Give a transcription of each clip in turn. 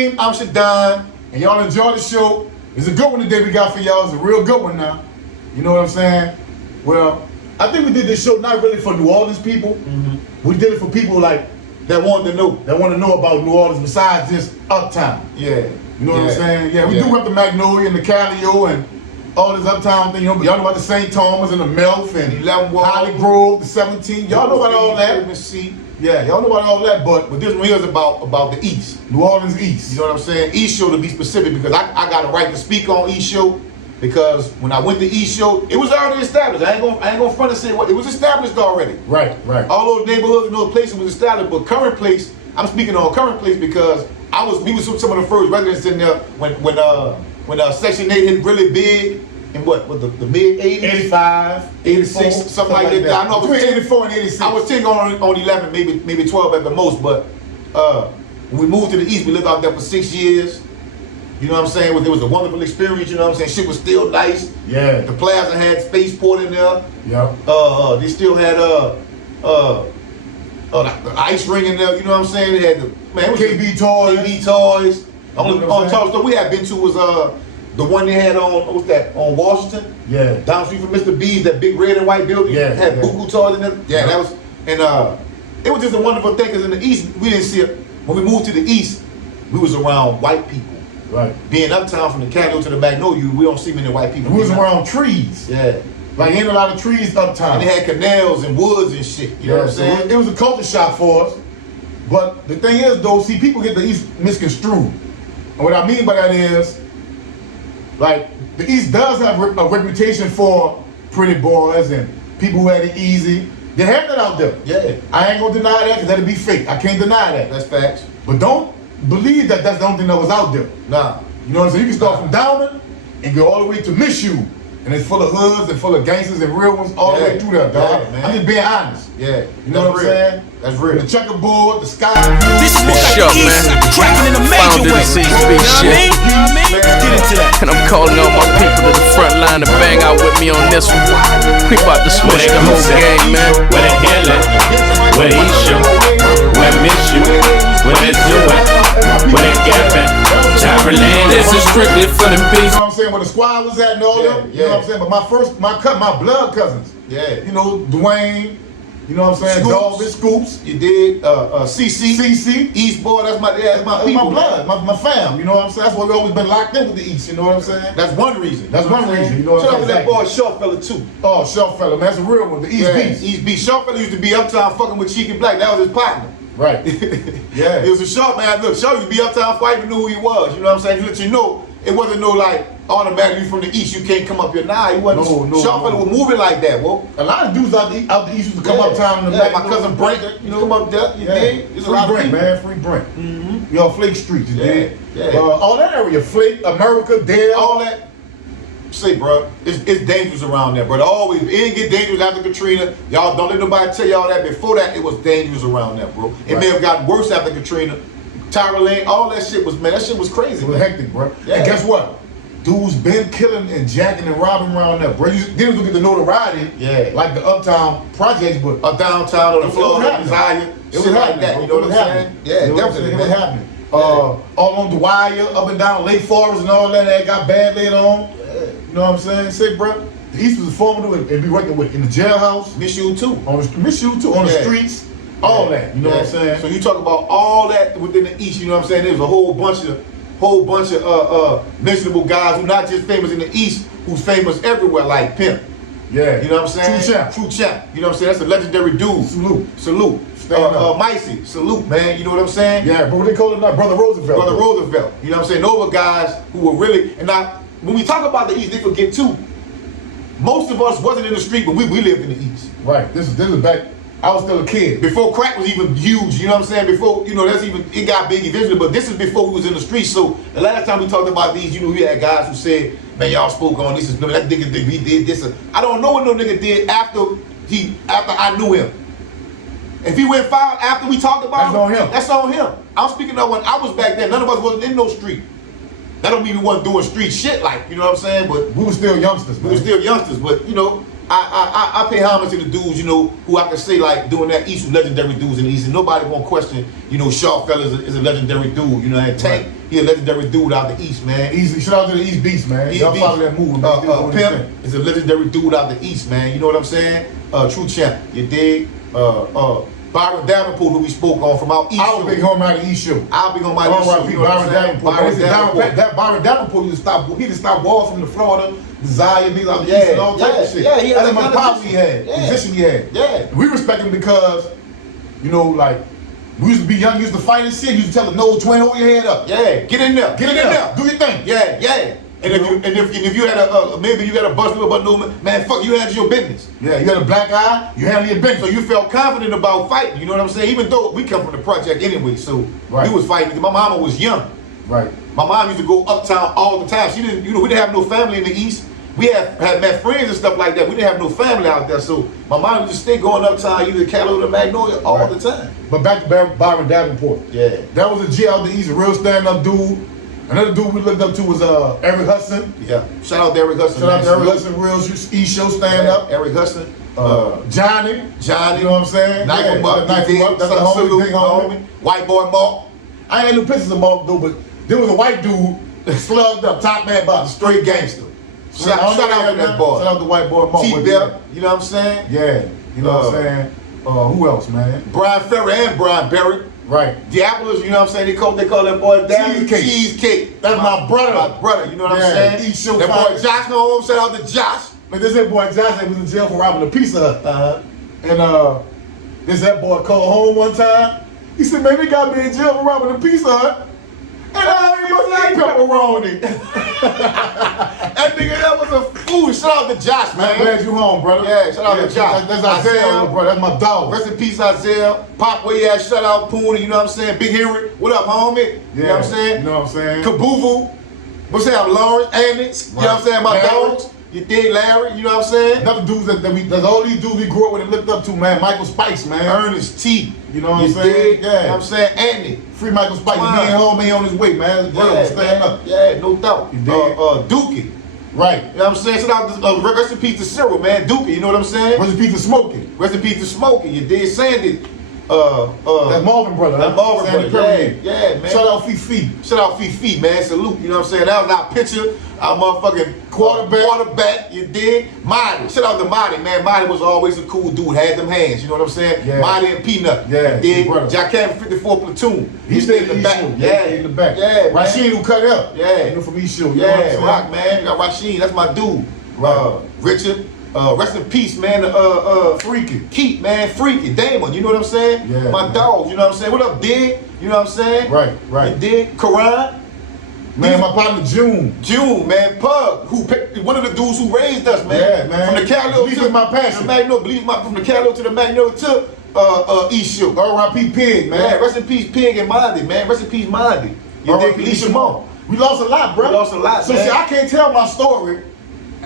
Kareem, I'm Shadon, and y'all enjoy the show. It's a good one today we got for y'all. It's a real good one now. You know what I'm saying? Well, I think we did this show not really for New Orleans people. We did it for people like that want to know about New Orleans besides just Uptown. Yeah. You know what I'm saying? Yeah, we do rep the Magnolia and the Calio and all this Uptown thing. You know, y'all know about the St. Thomas and the Melf and 11 Wall, Holly Grove, the 17. Y'all know about all that. Yeah, y'all know about all that, but this one here is about the East. New Orleans East. You know what I'm saying? Eastshore to be specific, because I got a right to speak on Eastshore, because when I went to Eastshore, it was already established. I ain't gonna front and say what it was established already. Right. All those neighborhoods and those places was established, but current place, I'm speaking on current place because we was some of the first residents in there when Section 8 hit really big. In the mid 80s? 85, 86, something like that. I know I was between 84 and 86. I was thinking on 11, maybe 12 at the most, but when we moved to the East, we lived out there for 6 years. You know what I'm saying? It was a wonderful experience, you know what I'm saying? Shit was still nice. Yeah. The plaza had spaceport in there. Yeah. They still had the ice ring in there, you know what I'm saying? They had it was KB Toys. KB Toys. Only toy store we had been to was the one they had on Washington? Yeah. Down the street from Mr. B's, that big red and white building. Yeah. Had Buku toys in there. Yeah, that was, and it was just a wonderful thing, because in the East, we didn't see it. When we moved to the East, we was around white people. Right. Being Uptown from the Calio to the Magnolia, we don't see many white people. We was around trees. Yeah. Like ain't a lot of trees Uptown. And they had canals and woods and shit. You know what I'm saying? So it was a culture shock for us. But the thing is though, see, people get the East misconstrued. And what I mean by that is, like, the East does have a reputation for pretty boys and people who had it easy. They have that out there. Yeah. I ain't gonna deny that, because that'd be fake. I can't deny that. That's facts. But don't believe that that's the only thing that was out there. Nah. You know what I'm saying? You can start from Downman and go all the way to Miss You. And it's full of hoods and full of gangsters and real ones all the way through there, dog. Yeah, man. I'm just being honest. Yeah. You know what I'm saying? That's real. The checkerboard, the sky. This is what's up, man. Cracking in a major way. You know what I mean? Get into that. And I'm calling all my people to the front line to bang out with me on this one. We about to switch the whole game, man. Where they healing, where they issue, where miss you, where they do it, where they gapping, This is strictly for the beats. You know what I'm saying? Where the squad was at and all that. You know what I'm saying? But my blood cousins. Yeah. You know, Dwayne. You know what I'm saying? Dalvin, Scoops. You did. CC. East boy. That's my people. My blood, my fam. You know what I'm saying? That's why we always been locked in with the East. You know what I'm saying? That's one reason. That's one reason. You know what I'm saying? Shout out to that boy Short Fella too. Oh, Short Fella, man, that's a real one. The East Beast. East Beast. Short Fella used to be Uptown fucking with Cheeky Black. That was his partner. Right. Yeah. It was a short man. Look, Short used to be Uptown fighting, knew who he was. You know what I'm saying? To let you know, it wasn't no like automatically from the East you can't come up here. Nah, he wasn't. No. Short Fella was moving like that. Well, a lot of dudes out the East used to come uptown in the back. My cousin Brent, you know, come up there. You dig? It's Free Brent, man. Free Brent. You know, Flake Street. You dig? Yeah. All that area, Flake, America, Dale, all that. Say, bro, it's dangerous around there, but always, it didn't get dangerous after Katrina. Y'all don't let nobody tell y'all that. Before that, it was dangerous around there, bro. It may have gotten worse after Katrina. Tyra Lane, all that shit was, man, that shit was crazy. It was hectic, bro. Yeah. And guess what? Dudes been killing and jacking and robbing around there, bro. You didn't get the notoriety, like the Uptown projects, but downtown or the Florida desire, it was like that. You know what I'm saying? Yeah, definitely. It was happening. All on the wire, up and down Lake Forest and all that got bad later on. You know what I'm saying? Say, bro, the East was informative and be working with in the jailhouse. Miss you too. On the streets, all that. You know what I'm saying? So you talk about all that within the East. You know what I'm saying? There's a whole bunch of mentionable guys who not just famous in the East, who's famous everywhere, like Pimp. Yeah. You know what I'm saying? True champ. You know what I'm saying? That's a legendary dude. Salute. Micey, salute, man. You know what I'm saying? Yeah, but what they call it now? Brother Roosevelt. You know what I'm saying? Those were guys who were really, and now, when we talk about the East, they forget too. Most of us wasn't in the street, but we lived in the East. Right. This is back. I was still a kid. Before crack was even huge, you know what I'm saying? Before, you know, it got big eventually, but this is before we was in the streets. So the last time we talked about these, you know, we had guys who said, man, y'all spoke on this, that nigga did, he did this. I don't know what no nigga did after I knew him. If he went foul after we talked about that's on him. I'm speaking of when I was back then, none of us wasn't in no street. That don't mean we wasn't doing street shit, like, you know what I'm saying? But we were still youngsters, man. We were still youngsters, but, you know, I pay homage to the dudes, you know, who I can say like doing that East, who legendary dudes in the East, and nobody won't question, you know, Shaw Fellas is a legendary dude, you know, and Tank, he a legendary dude out the East, man. Easy, shout out to the East Beast, man. Y'all follow that movement. Pimp is a legendary dude out the East, man. You know what I'm saying? True champ, you dig? Byron Davenport, who we spoke on from out East. I was big home out of Eastshore. I'll be on my East show. You know Byron Davenport. Byron Davenport used to stop walls from the Florida, Desire, these other East and all type of shit. Yeah, he had that's my pops he had, position he had. Yeah. And we respect him because, you know, like, we used to be young, used to fight and shit. You used to tell the no twin, hold your head up. Yeah, get in there. Get in there. Do your thing. Yeah. And if you had a maybe you had a bust but no man, fuck, you handle your business. Yeah, you had a black eye, you handle your business. So you felt confident about fighting, you know what I'm saying? Even though we come from the project anyway, so we was fighting. My mama was young. Right. My mom used to go uptown all the time. She didn't, you know, we didn't have no family in the East. We had met friends and stuff like that. We didn't have no family out there, so my mom used to stay going uptown, either Cali or Magnolia all the time. But back to Byron Davenport. Yeah. That was a G out the East, a real stand-up dude. Another dude we looked up to was Eric Hudson. Yeah. Shout out to Eric Hudson. Shout out to Eric Hudson, real Eastshore stand-up. Eric Hudson. Johnny. You know what I'm saying? Knife him up. Knife him up. That's a homie, big homie. White boy Mark. I ain't no pictures of Mark though, but there was a white dude slugged up, top man about the straight gangster. Shout out to that boy. Shout out to white boy Mark. T-Bell, you know what I'm saying? Yeah. You know what I'm saying? Who else, man? Brian Ferry and Brian Berry. Right. Diabolos, you know what I'm saying? They call that boy Cheesecake. That's my brother. My brother, you know what I'm saying? Eastshore that boy Josh, no home, shout out to Josh. Man, this that boy Josh was in jail for robbing a Pizza Hut. And that boy called home one time. He said, man, they got me in jail for robbing a Pizza Hut. And I ain't like pepperoni. That nigga, that was a fool. Shout out to Josh, man. I'm glad you home, brother. Yeah, shout out to Josh. That's Isaiah, bro. That's my dog. Rest in peace, Isaiah. Pop, where you at? Shout out Pooney, you know what I'm saying? Big Henry, what up, homie? You know what I'm saying? You know what I'm saying? Kabuvu. What's that? Lawrence, Annex. You know what I'm saying? My dogs. You dig, Larry? You know what I'm saying? Another dudes that's all these dudes we grew up with and looked up to, man. Michael Spikes, man. Ernest T. You know what I'm saying? Dig? Yeah. You know what I'm saying? Andy. Free Michael Spikes. Being home, he on his way, man. Stand up. Yeah, no doubt. You dig? Dookie. Right. You know what I'm saying? Shout out to rest in peace to Cyril, man. Dookie, you know what I'm saying? Rest in peace to Smokey. Rest in peace to Smokey. You dig? Sandy. That Marvin brother. That Marvin brother. Yeah, man. Shout out Fifi. Shout out Fifi, man. Salute. You know what I'm saying? That was our picture. Our motherfucking quarterback. You dig? Marty. Shout out to Marty, man. Marty was always a cool dude. Had them hands. You know what I'm saying? Yeah. Marty and Peanut. Yeah. You dig? Jack Cam 54 platoon. He stayed in the back. Yeah. In the back. Yeah. Rashid who cut up. Yeah. You know, from Eastshore. Yeah. Rock, man. You got Rashid. That's my dude. Right. Richard. Rest in peace, man. Freaky. Keith, man. Freaky. Damon. You know what I'm saying? Yeah. My dogs. You know what I'm saying? What up, Dig? You know what I'm saying? Right. You dig? Karan. Man, my partner June, man, Pug, who one of the dudes who raised us, man. Yeah, man. From the Cali to my passion. the Magnolia, from the Cali to the Magnolia to Eastshore. R.I.P. Pig, man. Yeah, rest in peace, Pig and Mondi, man. Rest in peace, Mondi. You dig? Alicia Mo. We lost a lot, bro. We lost a lot, so man. See, I can't tell my story.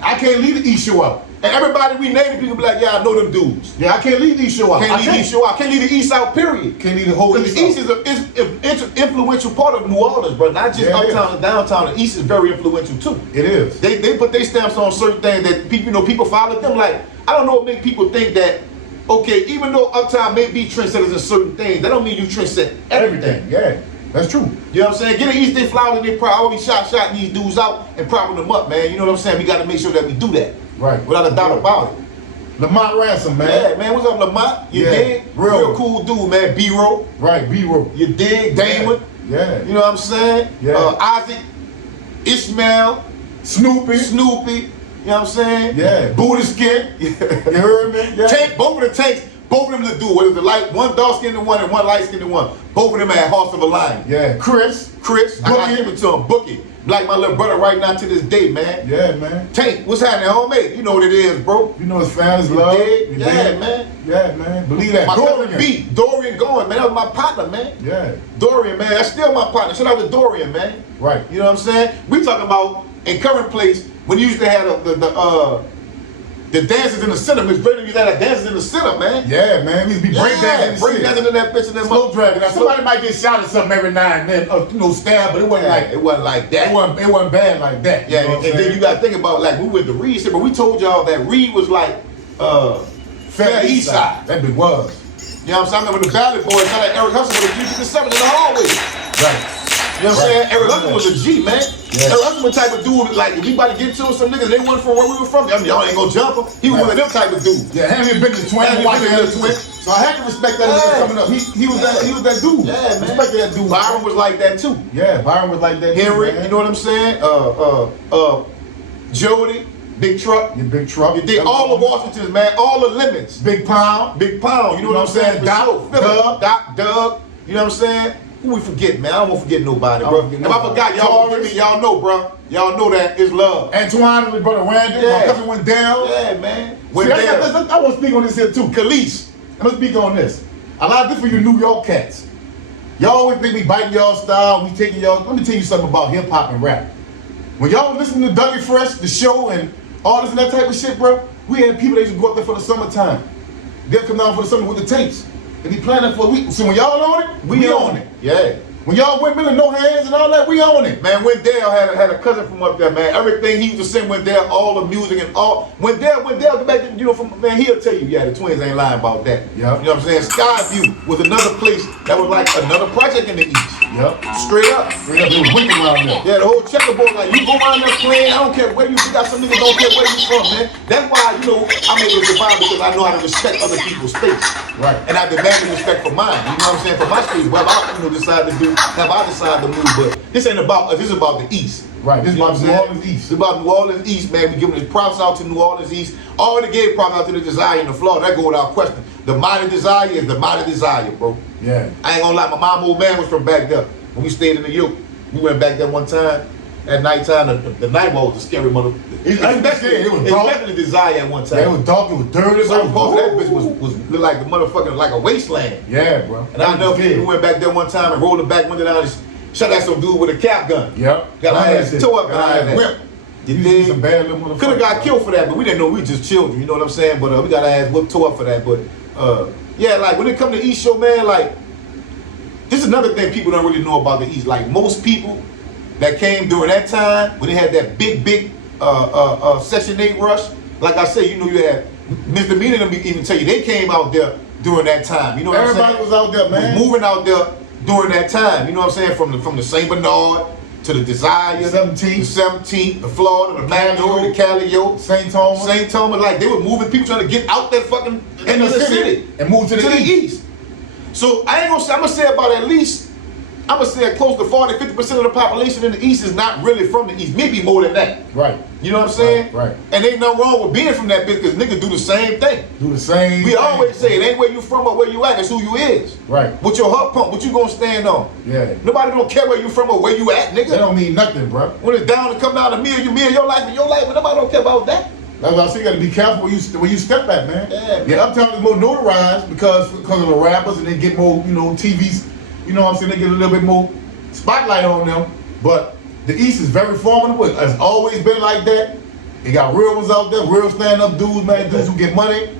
I can't leave the Eastshore out. And everybody we named, people be like, yeah, I know them dudes. Yeah, I can't leave the Eastshore out. Can't leave Eastshore out. Can't leave the East out, period. Can't leave the whole East. The East is an influential part of New Orleans, bro. Not just uptown and downtown. The East is very influential too. It is. They put their stamps on certain things that people follow them. Like, I don't know what make people think that, okay, even though uptown may be trendsetters in certain things, that don't mean you trendset everything. Yeah, that's true. You know what I'm saying? Get the East, they flowers and they pride. I always shotting these dudes out and propping them up, man. You know what I'm saying? We got to make sure that we do that. Right. Without a doubt about it. Lamont Ransom, man. Yeah, man. What's up, Lamont? You dig? Real cool dude, man. B-Roll. Right, B-Roll. You dig? Damon. Yeah. You know what I'm saying? Yeah. Isaac. Ishmael. Snoopy. You know what I'm saying? Yeah. Buddha Skin. You heard me? Yeah. Tank, both of the tanks, both of them to do. Whether the light, one dark skinned one and one light skinned one. Both of them had Hearts of a Lion. Yeah. Chris. I gotta give it to him. Bookie. Like my little brother right now to this day, man. Yeah, man. Tank, what's happening, homie? You know what it is, bro. You know his fans love. Yeah, man. Yeah, man. Believe that. My cousin B, Dorian going, man. That was my partner, man. Yeah. Dorian, man. That's still my partner. Shout out to Dorian, man. Right. You know what I'm saying? We talking about in current place when you used to have the dancers in the center. Miss Brady used to have dancers in the center, man. Yeah, man. We used to be breakdancing in that bitch and that slow dragging. Now somebody might get shot at something every now and then, stab, but it wasn't like that. It wasn't bad like that. Yeah, and then you gotta think about like we went to Reed, but we told y'all that Reed was like Fair East Side. That big was. You know what I'm saying? I remember the Valley Boys, kind of Eric Hudson with a 357 in the hallway. Right. You know what I'm saying? Eric Hudson was a G, man. Yeah. Eric Hudson was the type of dude, like, if we about to get to some niggas, they wasn't from where we were from. I mean, y'all ain't gonna jump him. He was one of them type of dudes. Yeah, having been the twin, so I had to respect that nigga coming up. He was that dude. Yeah, man. Respected that dude. Byron was like that too. Yeah, Byron was like that. Henry, too, man. you know what I'm saying? Jody, Big Truck. Your big truck. You did all the Washingtons, man. All the limits. Big Pound. Big Pound. You know what I'm saying? Doug. You know what I'm saying? Who we forget, man? I don't want to forget nobody, bro. If I forgot, y'all forgive me. Y'all know, bro. Y'all know that it's love. Antoine and his brother Randy. Yeah. My cousin Wendell. Yeah, man. I want to speak on this here too. Khalees. I'm gonna speak on this. A lot of this for you New York cats. Y'all always think we biting y'all style, we taking y'all. Let me tell you something about hip hop and rap. When y'all was listening to Dougie Fresh, the show, and all this and that type of shit, bro, we had people that used to go up there for the summertime. They'll come down for the summer with the tapes. And be playing that for a week. So when y'all on it, we on it. Yeah. When y'all went with no hands and all that, we on it. Man, Wendell had a cousin from up there, man. Everything he used to sing Wendell, all the music and all. Wendell, back then, you know, from man, he'll tell you, yeah, the twins ain't lying about that. Yeah. You know what I'm saying? Skyview was another place that was like another project in the East. Yep. Straight up. It was winter around there. Yeah, the whole checkerboard, like you go around there playing, I don't care where you got some niggas don't care where you from, man. That's why, you know, I'm able to survive because I know how to respect other people's space. Right. And I demand the respect for mine. You know what I'm saying? For my space, whatever I decide to do, have I decide to move, but this ain't about this is about the East. Right, this is about New Orleans It's East. about New Orleans East, man. We giving this props out to New Orleans East. Already gave props out to the Desire in the Florida. That go without question. The mighty Desire is the mighty Desire, bro. Yeah. I ain't gonna lie, my mom old man was from back there. When we stayed in New York, we went back there one time. At nighttime, the night was a scary mother. It was dark. Especially Desire at one time. Yeah, it was dark, it was dirty. Certain parts of that bitch was looked like a motherfucking like a wasteland. Yeah, bro. And I know we went back there one time and rolled the back window down and shot at some dude with a cap gun. Yep. Got my ass tore up behind that. whip. You dig? Some bad little motherfuckers. Could have got killed for that, but we didn't know. We just children, you know what I'm saying? But we got our ass whipped, tore up for that. But yeah, like when it come to Eastshore, man, like this is another thing people don't really know about the East. Like most people that came during that time when they had that big Section 8 rush. Like I say, you know, you had Mr. Meaning them even tell you they came out there during that time. You know what Everybody I'm saying? was out there, man. Was moving out there during that time. You know what I'm saying? From the St. Bernard to the Desire, the 17th, the Florida, the Magnolia, the Callio, St. Thomas, like they were moving people trying to get out that fucking in the city and move to the east. So I ain't gonna say, I'm gonna say about at least, I'm gonna say close to 40-50% of the population in the East is not really from the East, maybe more than that. Right. You know what I'm saying? Right. And ain't nothing wrong with being from that bitch because niggas do the same thing. We always say it ain't where you from or where you at, it's who you is. Right. With your hub pump, what you gonna stand on? Yeah. Nobody don't care where you from or where you at, nigga. That don't mean nothing, bro. When it's down to come down to me and your life and your life, but nobody don't care about that. That's why I say you gotta be careful where you step at, man. Yeah, Uptown is more notarized because of the rappers and they get more, you know, TVs, you know what I'm saying, they get a little bit more spotlight on them. But the East is very formidable. It's always been like that. They got real ones out there, real stand-up dudes, man, dudes who get money.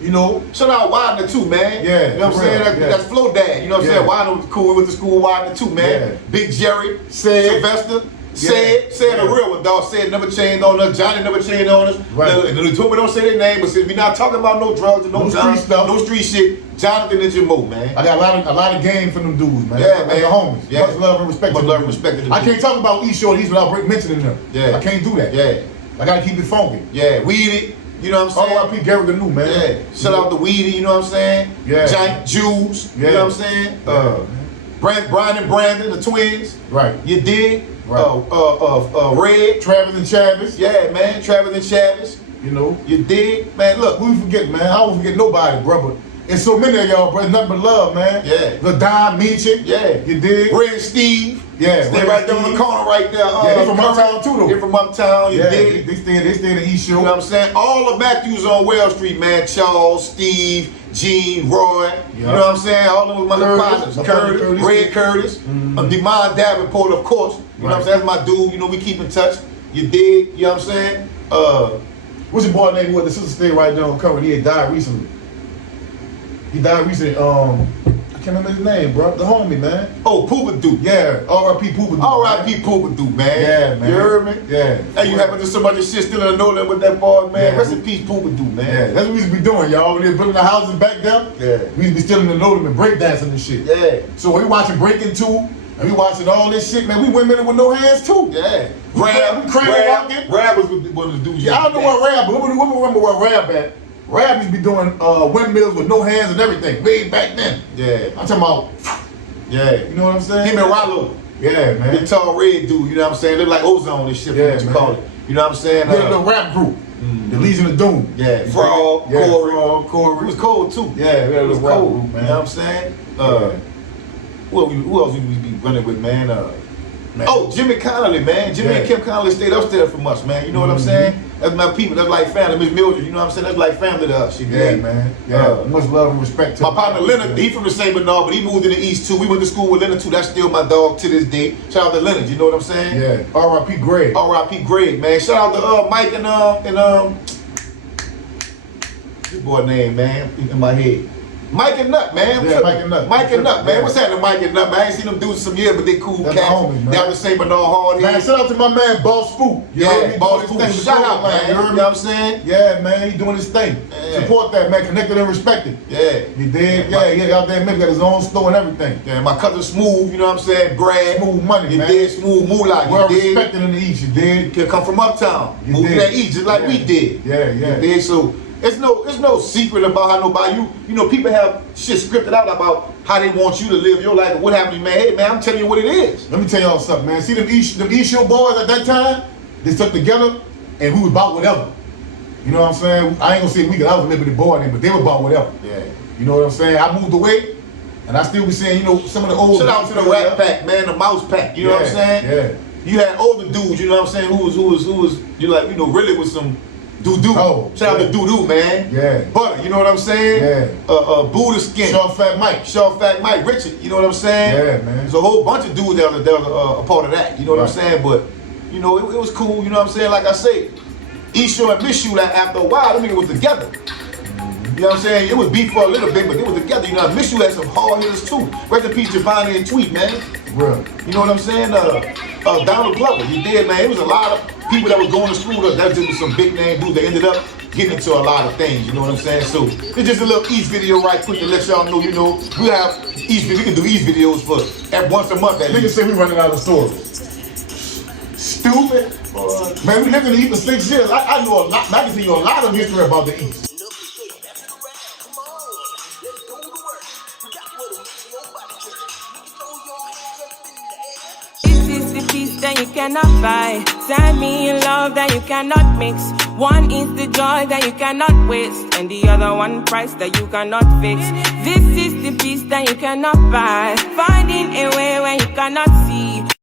You know. Shout out Widener too, man. Yeah. You know what I'm saying? That's Flo Dad. You know what I'm saying? Widener was cool with the school, Widener too, man. Yeah. Big Jerry, Sylvester. Said the real one, dog. Said never changed on us. Johnny never changed on us. Right. And the two don't say their name, but since we not talking about no drugs and no street stuff, no street shit, Jonathan and Jamo, man. I got a lot of game from them dudes, man. Yeah, man. The homies. Yeah. Much love and respect. Much love and respect to them. I can't talk about Eastshore East without mentioning them. Yeah. I can't do that. Yeah. I gotta keep it funky. Yeah, Weedy. You know what I'm saying? R.I.P. Gary Gnu, man. Yeah. Shout out to Weedy. You know what I'm saying? Yeah. Giant Jews. Yeah. You know what I'm saying? Brian and Brandon, the twins. Right. You dig? Right. Red. Travis and Chavis. Yeah, man. Travis and Chavis. You know. You dig? Man, look. Who you forget, man? I don't forget nobody, bro. But it's so many of y'all, bro. It's nothing but love, man. Yeah. LaDon, Meechie. Yeah. You dig? Red Steve. Yeah. Stay right there on the corner right there. Yeah, they from uptown too, though. They from uptown. You dig? They stay in the Eastshore. You know what I'm saying? All the Matthews on Wells Street, man. Charles, Steve, Gene, Roy. You know what I'm saying? All of them mother partners. Curtis, Red Curtis. DeMond Davenport, of course. You know what I'm saying? That's my dude. You know, we keep in touch. You dig? You know what I'm saying? What's your boy name? What the sister stay right there on cover? He had died recently. He died recently. I can't remember his name, bro. The homie, man. Oh, Poobadoo. Yeah, R.I.P. Poobadoo. R.I.P. Poobadoo, man. Yeah, man. You heard heard me? Yeah. Hey, you having so much shit still in the know with that boy, man. Yeah. Rest in peace, Poopa Doo, man. Yeah, that's what we used to be doing, y'all. We were building the houses back there. Yeah. We used to be stealing the note and breakdancing and shit. Yeah. So we watching Breaking 2, and we watching all this shit, man. We women with no hands too. Yeah. Rab was one of the dudes. Yeah, I don't know what Rab, but we remember where Rab at. Rab used to be doing windmills with no hands and everything, way back then. Yeah. I'm talking about, Yeah. you know what I'm saying? Him and Rollo. Yeah, man. Big tall red dude, you know what I'm saying? Look like Ozone and shit, Yeah, what you man. call it. You know what I'm saying? Yeah, the rap group, the Legion of Doom. Yeah, Frog, Yeah, Corey. Frog, He Corey. was cold too. Yeah, He was rap cold, group, man. You know what I'm saying? Who else we be running with, man? Man. Oh, Jimmy Connolly, man. Jimmy and Kim Connolly stayed upstairs from us, man. You know what I'm saying? That's my people. That's like family. Miss Mildred, you know what I'm saying? That's like family to us. You Yeah, dig? man. Yeah, much love and respect to My partner Leonard, he from the St. Bernard, but he moved in the East too. We went to school with Leonard too. That's still my dog to this day. Shout out to Leonard, you know what I'm saying? Yeah, R.I.P. Greg. R.I.P. Greg, man. Shout out to Mike and this boy name, man, in my head. Mike and Nut, man. Yeah, Mike and Nut. Mike and Nut, man. Yeah. What's happening, Mike and Nut, man? I ain't seen them dudes in some years, but they cool That's cats. my homies, man. Down the St. Bernard hard Man, head. shout out to my man, Boss Spook. You heard Yeah, me Boss doing Food. his thing. Shout out, man. You You heard know me? what I'm saying? Yeah, man, he doing his thing. Yeah. Support that, man. Connected and respected. Yeah. You dig? Yeah, he out there, man, got his own store and everything. Yeah, my cousin Smooth, you know what I'm saying? Brad. Smooth money, He man. did Smooth Moolah. Well You dig? respected in the East, you dig? Can come from uptown. You Move to did. that East just like Yeah. we did. Yeah, yeah. You dig? So it's no secret about how nobody you know, people have shit scripted out about how they want you to live your life and what happened to you, man. Hey man, I'm telling you what it is. Let me tell y'all something, man. See them Eastshore boys at that time? They stuck together and we was about whatever. You know what I'm saying? I ain't gonna say we, cause I was a Liberty boy then, but they were about whatever. Yeah. You know what I'm saying? I moved away and I still be saying, you know, some of the old Shout out to the Rat Pack, man, the Mouse Pack. You know what I'm saying? Yeah. You had older dudes, you know what I'm saying, who was you like, you know, really with some doo-doo. Oh, Shout out yeah. to doo-doo, man. Yeah. Butter, you know what I'm saying? Yeah. Buddha Skin. Short Fat Mike. Short Fat Mike, Richard, you know what I'm saying? Yeah, man. There's a whole bunch of dudes that was a part of that, you know what I'm Right. saying? But, you know, it was cool, you know what I'm saying? Like I said, Eastshore and Miss like after a while, them niggas was together. You know what I'm saying? It was beef for a little bit, but they was together. You know, Miss had some hard hitters too. Rest in peace, Giovanni and Tweet, man. Real. You know what I'm saying? Donald Glover, he did, man. It was a lot of people that was going to school. That just was some big name dudes that ended up getting into a lot of things. You know what I'm saying? So it's just a little East video right quick to let y'all know. You know, we have East. We can do East videos for once a month. At Niggas least. say we running out of stories. Stupid. Man, we lived in the East for 6 years. I know a lot. I can tell you a lot of history about the East. This is the peace that you cannot buy. Send me in love that you cannot mix. One is the joy that you cannot waste, and the other one price that you cannot fix. This is the peace that you cannot buy. Finding a way where you cannot see.